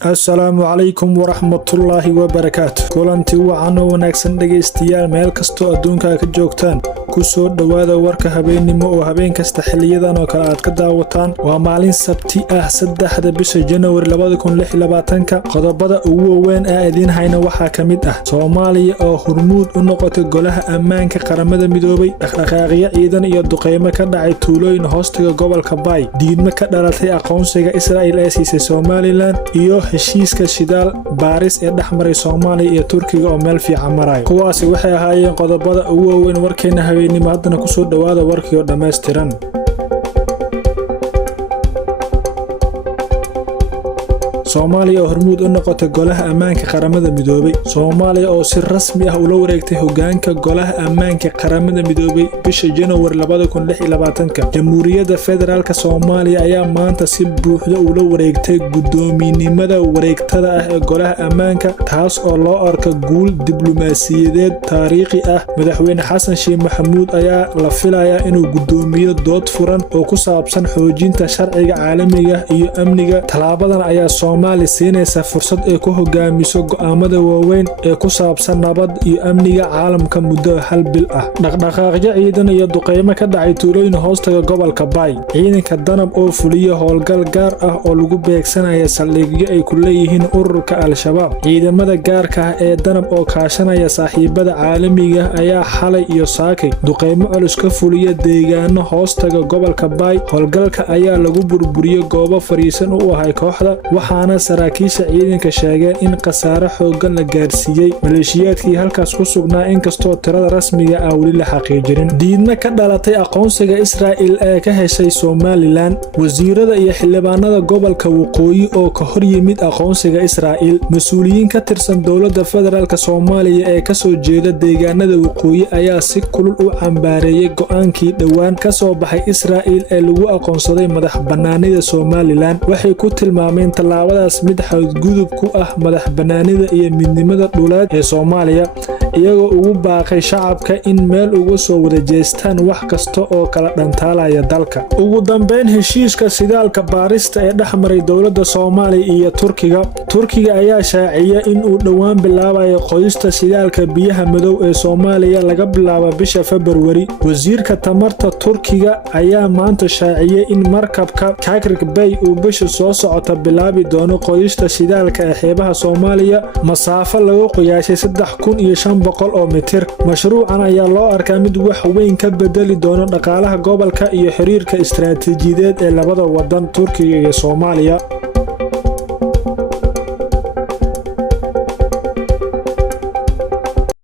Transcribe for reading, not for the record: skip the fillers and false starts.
Assalaamu calaykum waraxmatullaahi wabarakaatu. Kulanti wacan oo wanaagsan dhageystayaal meel kastoo adduunka ka joogtaan. Ku soo dhawaada warka habeenimo oo habeen kasta xiliyadan oo kale aad ka daawataan. Waa maalin Sabti ah 3 bisha January 2026. Qodobada ugu weyn ee idin hayna waxaa ka mid ah Soomaaliya oo hormuud u noqotay golaha ammaanka qaramada midoobay. Dhaqdhaqaaqyo ciidan iyo duqeymo ka dhacay tuulooyin hoostiga gobolka Bay. Diidmo ka dhalatay aqoonsiga Israa'iil ee siisay Somaliland iyo heshiiska shidaal baaris ee dhexmaray Soomaaliya iyo Turkiga oo meel fiican maray. Kuwaasi waxay ahaayeen qodobada ugu weyn warkeena habeenimo. Haddana ku soo dhawaada warkii oo dhameystiran. Soomaaliya oo hormuud u noqotay golaha ammaanka qaramada midoobay. Soomaaliya oo si rasmi ah ula wareegtay hoggaanka golaha ammaanka qaramada midoobay bisha January 2026. Jamhuuriyadda Federaalka Soomaaliya ayaa maanta si buuxda ula wareegtay guddoominimada wareegtada ah ee golaha ammaanka, taas oo loo arko guul diblomaasiyadeed taariikhi ah. Madaxweyne Xasan Sheikh Maxamuud ayaa la filayaa inuu guddoomiyo dood furan oo ku saabsan xoojinta sharciga caalamiga iyo amniga. Talaabadan ayaa Soomaaliya siinaysa fursad ay ku hogaamiso go'aamada waaweyn ee ku saabsan nabad iyo amniga caalamka muddo hal bil ah. Dhaqdhaqaaqyo ciidan iyo duqeymo ka dhacay tuulooyin hoostaga gobolka Bay. Ciidanka danab oo fuliya howlgal gaar ah oo lagu beegsanaya saldhigyo ay ku leeyihiin ururka Al-Shabaab. Ciidamada gaarka ah ee danab oo kaashanaya saaxiibada caalamiga ayaa xalay iyo saakay duqeymo culus ka fuliya deegaano hoostaga gobolka Bay. Howlgalka ayaa lagu burburiyay goobo fariisan u ahay kooxda, waxaana saraakiisha ciidanka sheegeen in khasaare xooggan la gaarsiiyay maleeshiyaadkii halkaas ku sugnaa, inkastoo tirada rasmiga ah weli la xaqiijinin. Diidmo ka dhalatay aqoonsiga Israa'iil ee ka heshay Somaliland. Wasiirada iyo xildhibaanada gobolka Waqooyi oo ka hor yimid aqoonsiga Israa'iil. Mas'uuliyiin ka tirsan dowladda Federaalka Soomaaliya ee ka soo jeeda deegaanada Waqooyi ayaa si kulul u cambaareeyay go'aankii dhowaan ka soo baxay Israa'iil ee lagu aqoonsaday madax-bannaanida Somaliland. Waxay ku tilmaameen tallaabadaas mid xadgudub ku ah madax-bannaanida iyo midnimada dhuleed ee Soomaaliya, iyagoo ugu baaqay shacabka in meel uga soo wada jeestaan wax kasta oo kala dhantaalaya dalka. Ugu dambeyn, heshiiska shidaalka baarista ee dhexmaray dowladda Soomaaliya iyo Turkiga ayaa shaaciyay in uu dhowaan bilaabayo qodista shidaalka biyaha madow ee Soomaaliya laga bilaabo bisha February. Wasiirka tamarta Turkiga ayaa maanta shaaciyay in markabka Kakrik Bay uu bisha soo socota bilaabi doono qodista shidaalka ee xeebaha Soomaaliya, masaafo lagu qiyaasay 3500 oo mitir. Mashruucan ayaa loo arkaa mid wax weyn ka bedeli doona dhaqaalaha gobolka iyo xiriirka istiraatiijiyadeed ee labada wadan, Turkiga iyo Soomaaliya.